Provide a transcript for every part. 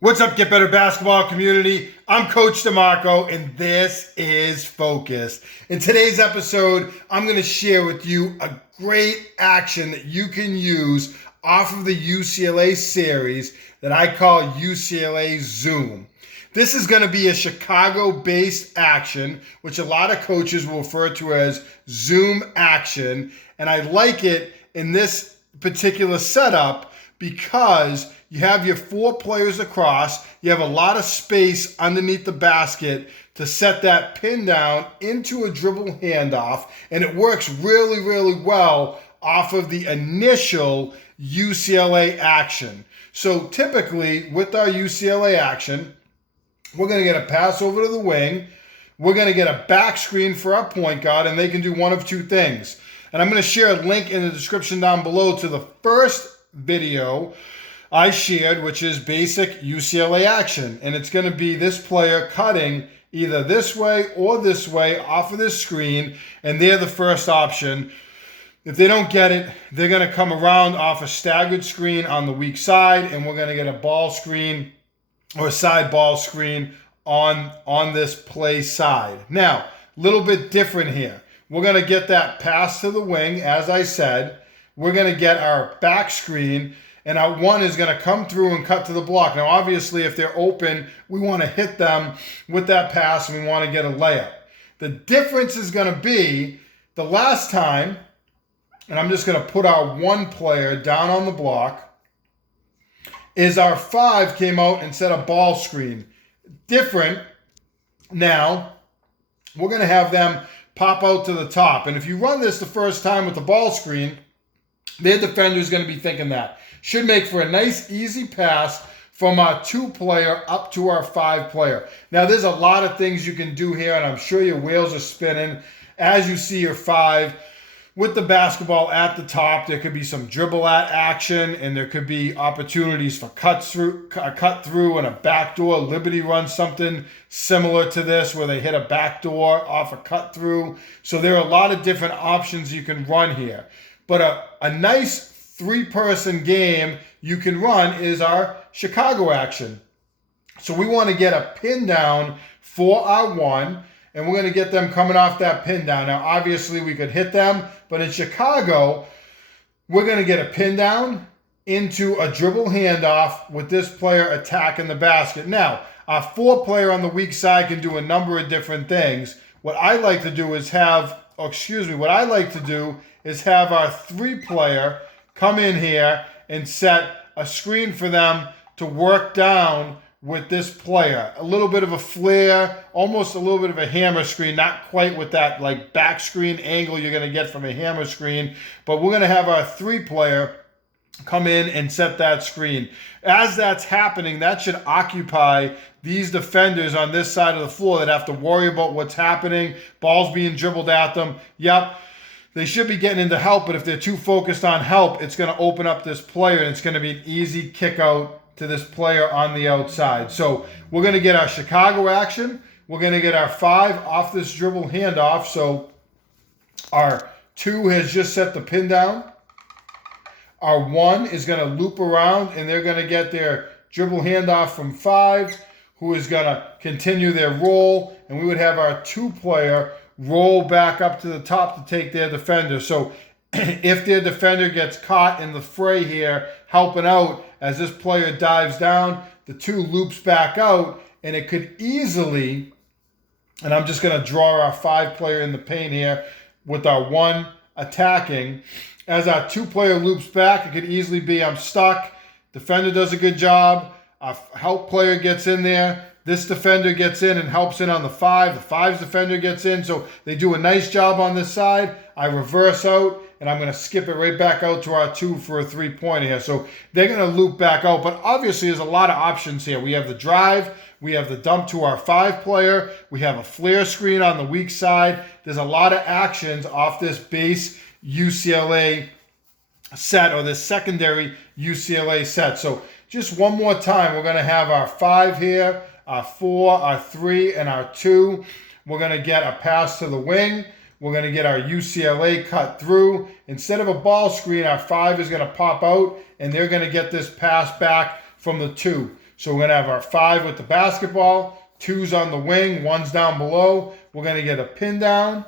What's up, Get Better Basketball community? I'm Coach DeMarco, and this is Focus. In today's episode, I'm going to share with you a great action that you can use off of the UCLA series that I call UCLA Zoom. This is going to be a Chicago-based action, which a lot of coaches will refer to as Zoom action, and I like it in this particular setup because you have your four players across. You have a lot of space underneath the basket to set that pin down into a dribble handoff, and it works really, really well off of the initial UCLA action. So typically with our UCLA action, we're going to get a pass over to the wing. We're going to get a back screen for our point guard, and they can do one of two things. And I'm going to share a link in the description down below to the first video I shared, which is basic UCLA action. And it's going to be this player cutting either this way or this way off of this screen, and they're the first option. If they don't get it, they're going to come around off a staggered screen on the weak side, and we're going to get a ball screen or a side ball screen on this play side. Now, a little bit different here. We're going to get that pass to the wing, as I said. We're going to get our back screen, and our one is going to come through and cut to the block. Now, obviously, if they're open, we want to hit them with that pass, and we want to get a layup. The difference is going to be the last time, and I'm just going to put our one player down on the block, is our five came out and set a ball screen. Different now, we're going to have them pop out to the top. And if you run this the first time with the ball screen, their defender is going to be thinking that. Should make for a nice, easy pass from our two player up to our five player. Now, there's a lot of things you can do here, and I'm sure your wheels are spinning as you see your five. With the basketball at the top, there could be some dribble at action, and there could be opportunities for a cut through and a backdoor. Liberty runs something similar to this where they hit a backdoor off a cut through. So there are a lot of different options you can run here. But a nice three-person game you can run is our Chicago action. So we want to get a pin down for our one, and we're going to get them coming off that pin down. Now, obviously, we could hit them, but in Chicago, we're going to get a pin down into a dribble handoff with this player attacking the basket. Now, our four player on the weak side can do a number of different things. What I like to do is have our three player come in here and set a screen for them to work down with this player. A little bit of a flare, almost a little bit of a hammer screen, not quite with that like back screen angle you're going to get from a hammer screen, but we're going to have our three player come in and set that screen. As that's happening, that should occupy these defenders on this side of the floor that have to worry about what's happening, balls being dribbled at them. Yep, they should be getting into help, but if they're too focused on help, it's going to open up this player, and it's going to be an easy kick out to this player on the outside. So we're going to get our Chicago action. We're going to get our five off this dribble handoff. So our two has just set the pin down. Our one is going to loop around, and they're going to get their dribble handoff from five, who is going to continue their roll. And we would have our two player roll back up to the top to take their defender. So if their defender gets caught in the fray here, helping out as this player dives down, the two loops back out, and it could easily, and I'm just going to draw our five player in the paint here with our one attacking. As our two player loops back, it could easily be I'm stuck. Defender does a good job. Our help player gets in there. This defender gets in and helps in on the five. The five's defender gets in. So they do a nice job on this side. I reverse out, and I'm going to skip it right back out to our two for a three-pointer here. So they're going to loop back out. But obviously, there's a lot of options here. We have the drive. We have the dump to our five player. We have a flare screen on the weak side. There's a lot of actions off this base UCLA set, or this secondary UCLA set. So just one more time, we're going to have our five here, our four, our three, and our two. We're going to get a pass to the wing. We're going to get our UCLA cut through. Instead of a ball screen, our five is going to pop out, and they're going to get this pass back from the two. So we're going to have our 5 with the basketball, 2's on the wing, 1's down below. We're going to get a pin down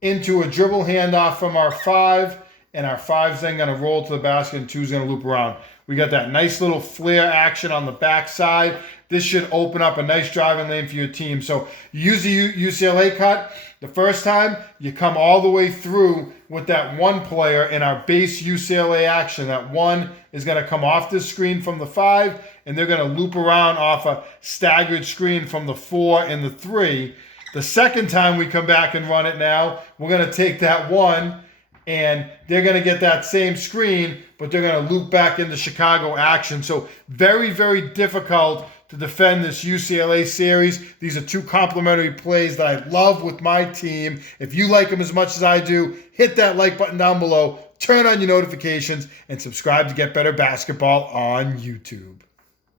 into a dribble handoff from our 5, and our 5's then going to roll to the basket, and 2's going to loop around. We got that nice little flare action on the back side. This should open up a nice driving lane for your team. So use the UCLA cut. The first time, you come all the way through with that 1 player in our base UCLA action. That 1 is going to come off this screen from the 5, and they're going to loop around off a staggered screen from the 4 and the 3. The second time we come back and run it now, we're going to take that 1, and they're going to get that same screen, but they're going to loop back into Chicago action. So very, very difficult to defend this UCLA series. These are 2 complementary plays that I love with my team. If you like them as much as I do, hit that like button down below, turn on your notifications, and subscribe to get better basketball on YouTube.